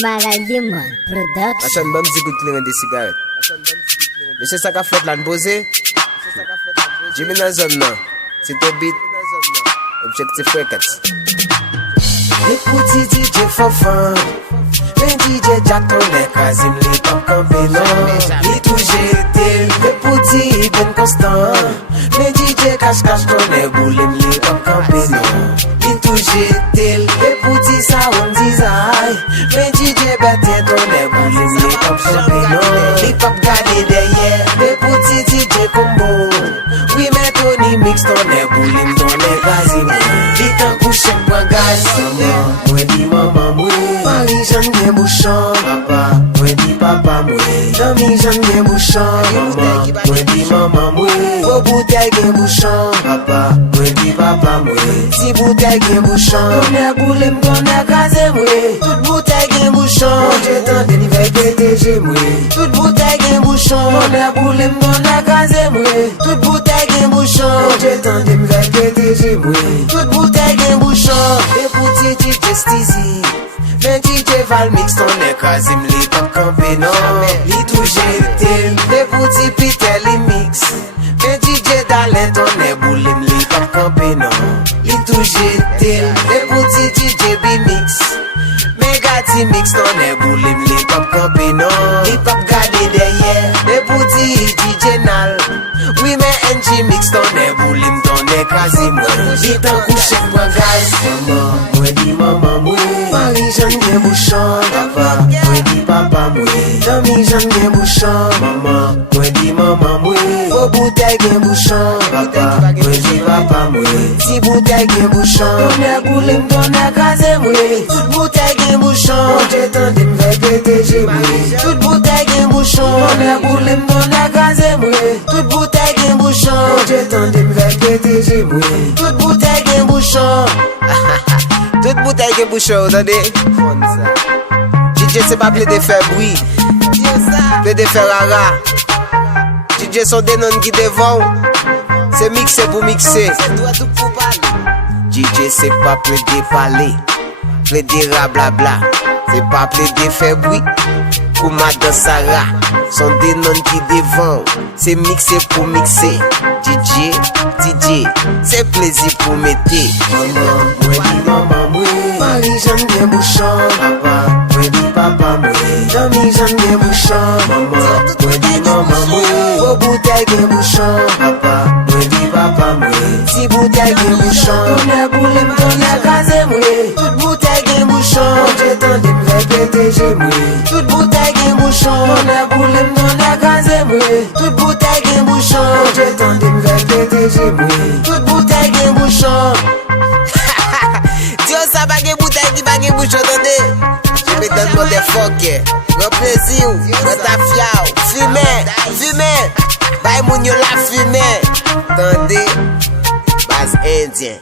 Maradimon Production. Achon bon mzi gout kliren de sigaret. Mese sa ka fet lan pose. Jimmy nan zon nan. Sito beat. Objective Records. Écoutez DJ Fofan, ben DJ Jack Tonet, Kazim li top kampenan. Li touje ete, le pouti ben constant. Ben DJ Cash Tonet, boulim li top kampenan. Li touje ete, le pouti sa on dizay. Ben DJ Bertin Tonet, boulim li top kampenan. Li pop gade derrière, le pouti DJ Combo. Oui mais Tony Mix Tonet, boulim Tonet Kazim. Li tan couche mwen gaz. Mwen di maman mwen, Paris jan gen bouchon. Papa, mwen di papa mwen, Dami jan gen bouchon. Maman, mwen di maman mwen, Bo bouteille gen bouchon. Papa, mwen di papa mwen, Ti bouteille gen bouchon. Tonne boulem, tonne kaze mwen, Tout bouteille gen bouchon. Je t'en délivre PTG mwen, Tout bouteille gen bouchon. Tonne boulem, tonne kaze mwen, Tout bouteille gen bouchon. Je t'en délivre PTG mwen, Tout bouteille gen bouchon. Et pour DJ Stizy, men DJ Val Mix Tonet, Kazim li top kampenan. Li touje ete, le pouti Peter li mix. Men DJ Dalen Tonet, boulim li top kampenan. Li touje ete, le pouti DJ B mix. Men Gati Mix Tonet, boulim li top kampenan. Li pop gade derrière, le pouti DJ Nal. Oui men NG Mix Tonet, boulim Tonet Kazim. Li tan kouche mwen gaz. Maman, mwen di maman mwen, Paris jan gen bouchon. Papa, mwen di papa mwen, Dami jan gen bouchon. Maman, mwen di maman mwen, Bo bouteille gen bouchon. Papa, mwen di papa mwen, Ti bouteille gen bouchon. Tonne boulim, tonne kaze mwen, Tout bouteille gen bouchon. Je t'en dem ve PTG mwen, Tout bouteille gen bouchon. Tonne boulim, tonne kaze mwen, Tout bouteille gen bouchon. Je t'en dem ve PTG mwen, Tout bouteille gen bouchon. Tout bouteille gen bouchon, tande? DJ se pa ple de fè bruit, ple de fè rara. DJ son denon ki devon, se mixe pou mixe. DJ se pa ple de pale, ple de rablabla. Se pa ple de fè bruit, pou madan Sara. Son denon ki devon, se mixe pou mixe. DJ, se plezi pou mette. Maman, mwen di maman mwen, Paris jan gen bouchon. Papa, mwen di papa mwen, Dami jan gen bouchon. Maman, mwen di maman mwen, Bo bouteille gen bouchon. Papa, mwen di papa mwen, Ti bouteille gen bouchon. Tonne boulem, tonne kaze mwen, Tout bouteille gen bouchon. Je t'en dem ve PTG mwen, Tout bouteille gen bouchon. Tonne boulem, tonne kaze mwen, Tout bouteille gen bouchon. Je t'en dem ve PTG mwen, Tout bouteille gen bouchon. Diyo sa bagye bouteille ki bagye bouchon, tande? Je me donne motherfucker. Gros plaisir, gros ta fiaou. Fume, bay moun yo la fume. Tande? Base indien.